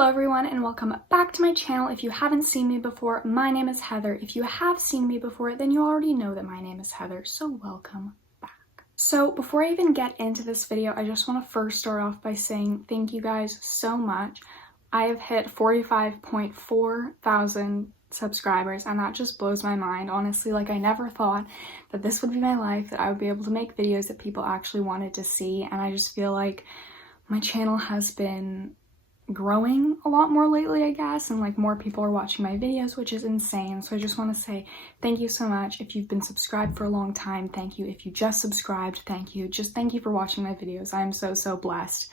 Hello everyone and welcome back to my channel. If you haven't seen me before, my name is Heather. If you have seen me before, then you already know that my name is Heather, so welcome back. So before I even get into this video, I just want to first start off by saying thank you guys so much. I have hit 45.4 thousand subscribers and that just blows my mind. Honestly, like I never thought that this would be my life, that I would be able to make videos that people actually wanted to see, and I just feel like my channel has been growing a lot more lately, I guess, and like more people are watching my videos, which is insane. So I just want to say thank you so much. If you've been subscribed for a long time, thank you. If you just subscribed, thank you. Just thank you for watching my videos. I am so blessed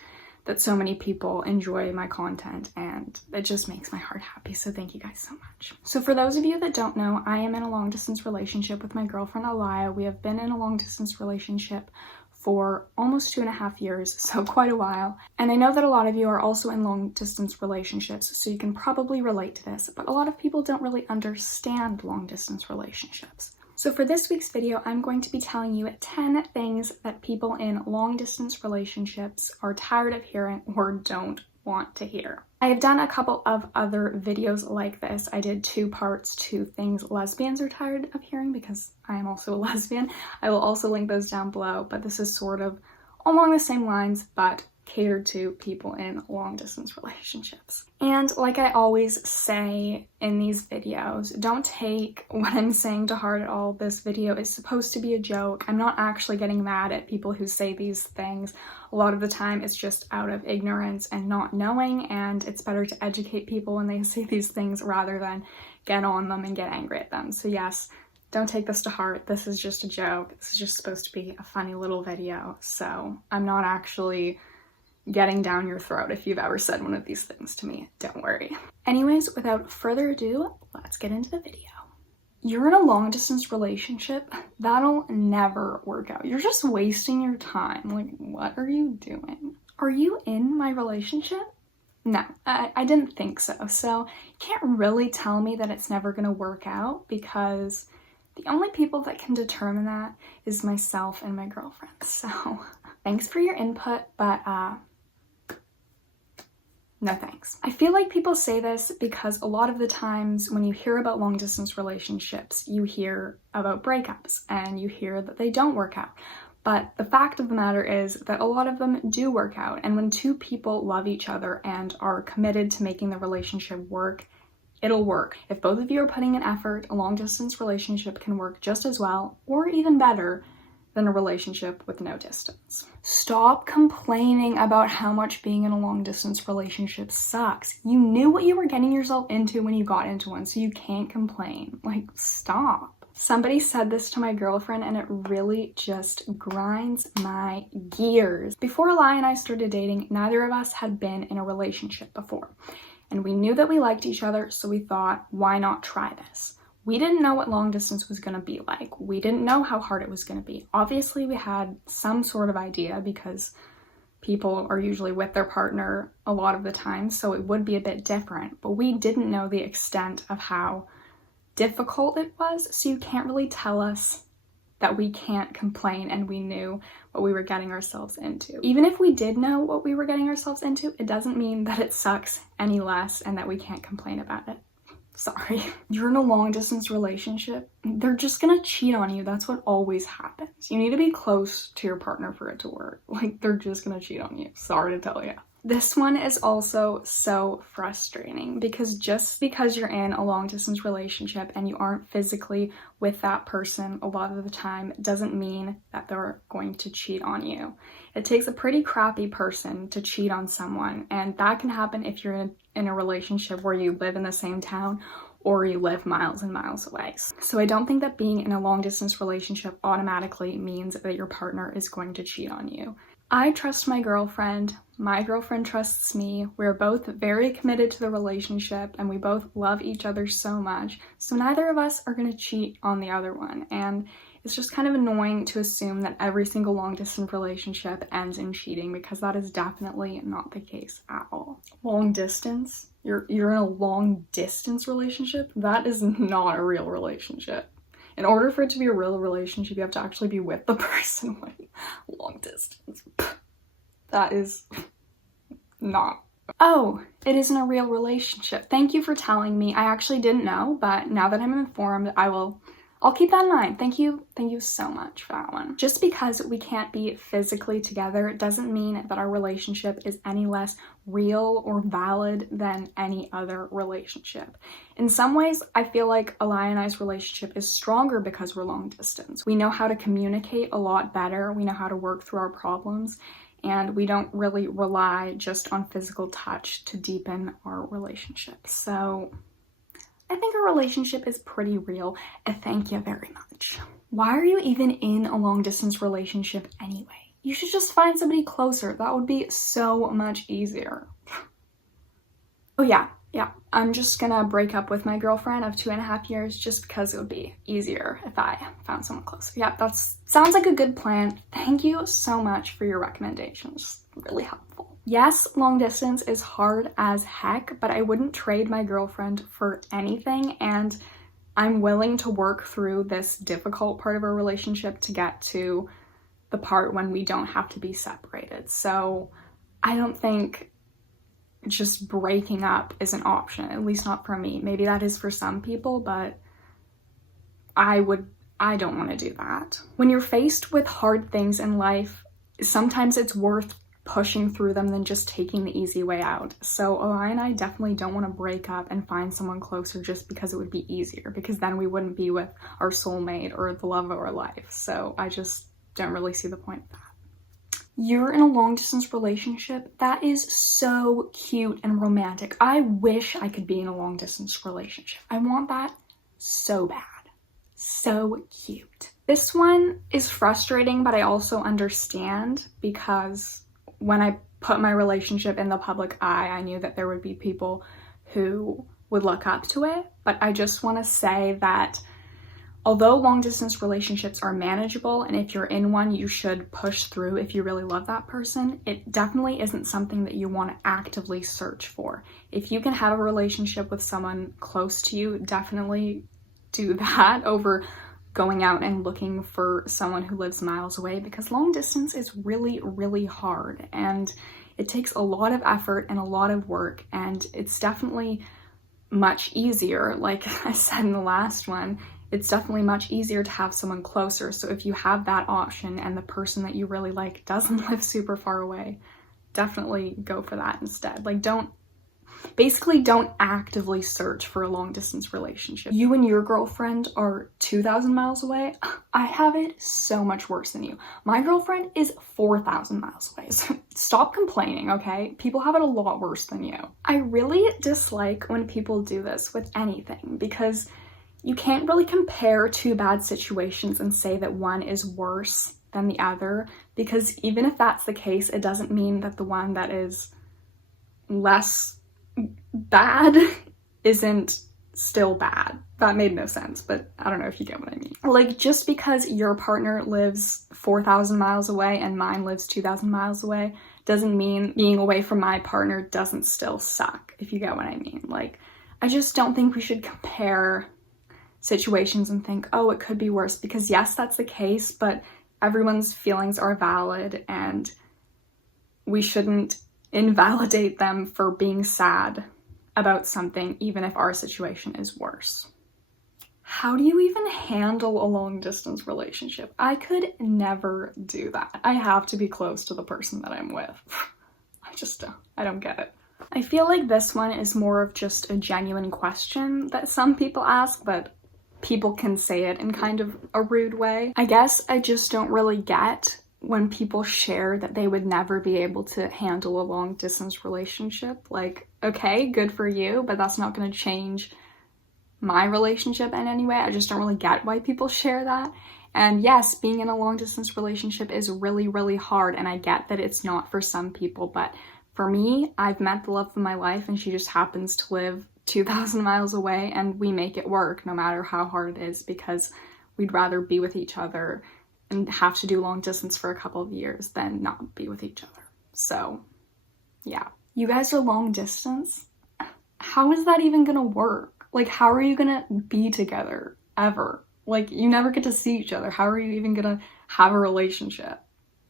that so many people enjoy my content, and it just makes my heart happy. So thank you guys so much. So for those of you that don't know, I am in a long distance relationship with my girlfriend Aliyah. We have been in a long distance relationship for almost 2.5 years, so quite a while. And I know that a lot of you are also in long distance relationships, so you can probably relate to this, but a lot of people don't really understand long distance relationships. So for this week's video, I'm going to be telling you 10 things that people in long distance relationships are tired of hearing or don't want to hear. I have done a couple of other videos like this. I did 2 parts to things lesbians are tired of hearing because I am also a lesbian. I will also link those down below, but this is sort of along the same lines, but catered to people in long distance relationships. And like I always say in these videos, don't take what I'm saying to heart at all. This video is supposed to be a joke. I'm not actually getting mad at people who say these things. A lot of the time it's just out of ignorance and not knowing, and it's better to educate people when they say these things rather than get on them and get angry at them. So yes, don't take this to heart. This is just a joke. This is just supposed to be a funny little video. So I'm not actually getting down your throat if you've ever said one of these things to me. Don't worry. Anyways, without further ado, let's get into the video. You're in a long distance relationship, that'll never work out. You're just wasting your time. Like, what are you doing? Are you in my relationship? No, I didn't think so. So you can't really tell me that it's never gonna work out, because the only people that can determine that is myself and my girlfriend. So thanks for your input, but no thanks. I feel like people say this because a lot of the times when you hear about long distance relationships, you hear about breakups and you hear that they don't work out. But the fact of the matter is that a lot of them do work out. And when 2 people love each other and are committed to making the relationship work, it'll work. If both of you are putting in effort, a long distance relationship can work just as well or even better than a relationship with no distance. Stop complaining about how much being in a long distance relationship sucks. You knew what you were getting yourself into when you got into one, so you can't complain. Like, stop. Somebody said this to my girlfriend and it really just grinds my gears. Before Aliyah and I started dating, neither of us had been in a relationship before. And we knew that we liked each other, so we thought, why not try this? We didn't know what long distance was going to be like. We didn't know how hard it was going to be. Obviously, we had some sort of idea because people are usually with their partner a lot of the time, so it would be a bit different. But we didn't know the extent of how difficult it was, so you can't really tell us that we can't complain and we knew what we were getting ourselves into. Even if we did know what we were getting ourselves into, it doesn't mean that it sucks any less and that we can't complain about it. Sorry. You're in a long distance relationship, they're just gonna cheat on you. That's what always happens. You need to be close to your partner for it to work. Like, they're just gonna cheat on you. Sorry to tell you. This one is also so frustrating because just because you're in a long distance relationship and you aren't physically with that person a lot of the time doesn't mean that they're going to cheat on you. It takes a pretty crappy person to cheat on someone, and that can happen if you're in a relationship where you live in the same town or you live miles and miles away. So I don't think that being in a long distance relationship automatically means that your partner is going to cheat on you. I trust my girlfriend trusts me. We're both very committed to the relationship and we both love each other so much. So neither of us are going to cheat on the other one. And it's just kind of annoying to assume that every single long distance relationship ends in cheating, because that is definitely not the case at all. Long distance? You're in a long distance relationship? That is not a real relationship. In order for it to be a real relationship, you have to actually be with the person. Like, long distance. That is not Oh, it isn't a real relationship. Thank you for telling me. I actually didn't know, but now that I'm informed, I'll keep that in mind. Thank you so much for that one. Just because we can't be physically together doesn't mean that our relationship is any less real or valid than any other relationship. In some ways, I feel like Eli and I's relationship is stronger because we're long distance. We know how to communicate a lot better. We know how to work through our problems, and we don't really rely just on physical touch to deepen our relationship. So I think our relationship is pretty real, and thank you very much. Why are you even in a long distance relationship anyway? You should just find somebody closer. That would be so much easier. Oh yeah, I'm just gonna break up with my girlfriend of 2.5 years just because it would be easier if I found someone closer. Yeah, that sounds like a good plan. Thank you so much for your recommendations. Really helpful. Yes, long distance is hard as heck, but I wouldn't trade my girlfriend for anything, and I'm willing to work through this difficult part of our relationship to get to the part when we don't have to be separated. So I don't think just breaking up is an option, at least not for me. Maybe that is for some people, but I don't want to do that. When you're faced with hard things in life, sometimes it's worth pushing through them than just taking the easy way out. So Eli and I definitely don't want to break up and find someone closer just because it would be easier, because then we wouldn't be with our soulmate or the love of our life. So I just don't really see the point of that. You're in a long distance relationship? That is so cute and romantic. I wish I could be in a long distance relationship. I want that so bad. So cute. This one is frustrating, but I also understand, because when I put my relationship in the public eye, I knew that there would be people who would look up to it. But I just want to say that although long distance relationships are manageable, and if you're in one, you should push through if you really love that person, it definitely isn't something that you want to actively search for. If you can have a relationship with someone close to you, definitely do that over going out and looking for someone who lives miles away, because long distance is really, really hard, and it takes a lot of effort and a lot of work, and it's definitely much easier, like I said in the last one, it's definitely much easier to have someone closer. So if you have that option and the person that you really like doesn't live super far away, definitely go for that instead. Like, don't actively search for a long distance relationship. You and your girlfriend are 2,000 miles away. I have it so much worse than you. My girlfriend is 4,000 miles away. So stop complaining, okay? People have it a lot worse than you. I really dislike when people do this with anything, because you can't really compare two bad situations and say that one is worse than the other, because even if that's the case, it doesn't mean that the one that is less bad isn't still bad. That made no sense, but I don't know if you get what I mean. Like, just because your partner lives 4,000 miles away and mine lives 2,000 miles away doesn't mean being away from my partner doesn't still suck, if you get what I mean. Like, I just don't think we should compare situations and think, oh, it could be worse, because yes, that's the case, but everyone's feelings are valid and we shouldn't invalidate them for being sad about something, even if our situation is worse. How do you even handle a long distance relationship? I could never do that. I have to be close to the person that I'm with. I don't get it. I feel like this one is more of just a genuine question that some people ask, but people can say it in kind of a rude way. I guess I just don't really get when people share that they would never be able to handle a long distance relationship. Like, okay, good for you, but that's not going to change my relationship in any way. I just don't really get why people share that. And yes, being in a long distance relationship is really, really hard, and I get that it's not for some people, but for me, I've met the love of my life and she just happens to live 2,000 miles away, and we make it work no matter how hard it is, because we'd rather be with each other and have to do long distance for a couple of years than not be with each other. So yeah. You guys are long distance? How is that even gonna work? Like, how are you gonna be together ever? Like, you never get to see each other. How are you even gonna have a relationship?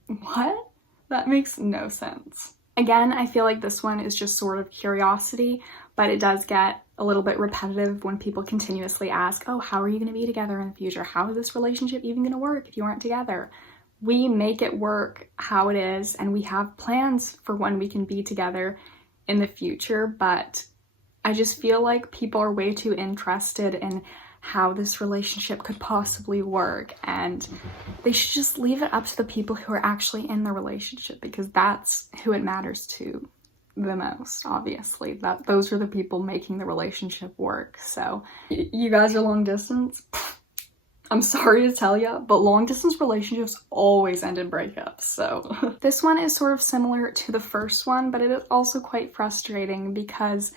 What? That makes no sense. Again, I feel like this one is just sort of curiosity, but it does get a little bit repetitive when people continuously ask, oh, how are you going to be together in the future? How is this relationship even going to work if you aren't together? We make it work how it is, and we have plans for when we can be together in the future, but I just feel like people are way too interested in how this relationship could possibly work, and they should just leave it up to the people who are actually in the relationship, because that's who it matters to the most, obviously. Those are the people making the relationship work. So you guys are long distance? I'm sorry to tell you, but long distance relationships always end in breakups, so. This one is sort of similar to the first one, but it is also quite frustrating because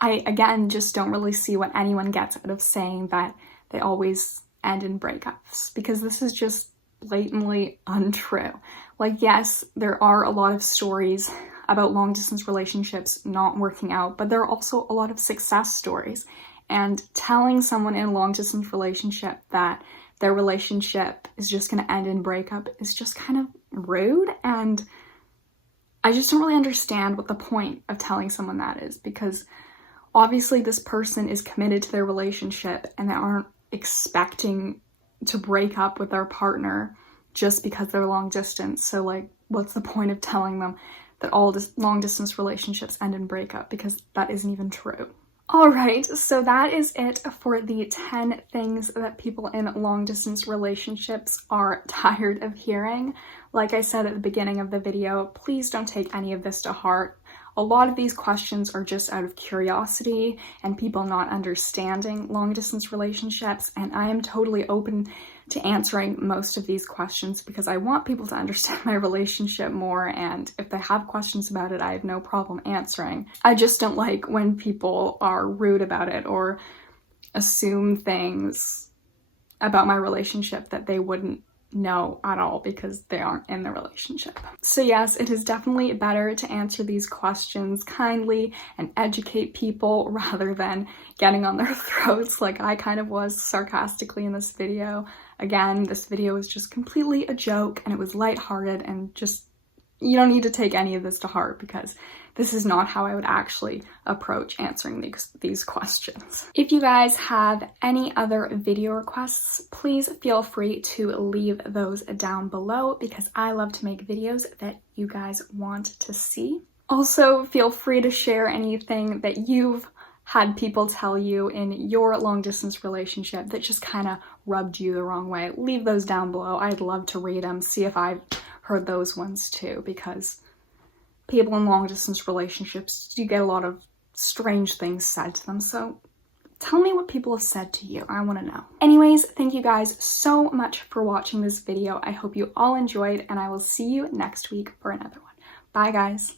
I, again, just don't really see what anyone gets out of saying that they always end in breakups, because this is just blatantly untrue. Like, yes, there are a lot of stories about long distance relationships not working out, but there are also a lot of success stories. And telling someone in a long distance relationship that their relationship is just going to end in breakup is just kind of rude. And I just don't really understand what the point of telling someone that is, because obviously this person is committed to their relationship and they aren't expecting to break up with their partner just because they're long distance. So like, what's the point of telling them that all long distance relationships end in breakup, because that isn't even true. Alright, so that is it for the 10 things that people in long distance relationships are tired of hearing. Like I said at the beginning of the video, please don't take any of this to heart. A lot of these questions are just out of curiosity and people not understanding long distance relationships, and I am totally open to answering most of these questions because I want people to understand my relationship more, and if they have questions about it, I have no problem answering. I just don't like when people are rude about it or assume things about my relationship that they wouldn't know at all because they aren't in the relationship. So yes, it is definitely better to answer these questions kindly and educate people rather than getting on their throats like I kind of was sarcastically in this video. Again, this video was just completely a joke and it was lighthearted, and just, you don't need to take any of this to heart because this is not how I would actually approach answering these questions. If you guys have any other video requests, please feel free to leave those down below because I love to make videos that you guys want to see. Also, feel free to share anything that you've had people tell you in your long distance relationship that just kind of rubbed you the wrong way. Leave those down below. I'd love to read them, see if I've heard those ones too, because people in long distance relationships do get a lot of strange things said to them, so tell me what people have said to you. I want to know. Anyways, thank you guys so much for watching this video. I hope you all enjoyed, and I will see you next week for another one. Bye guys.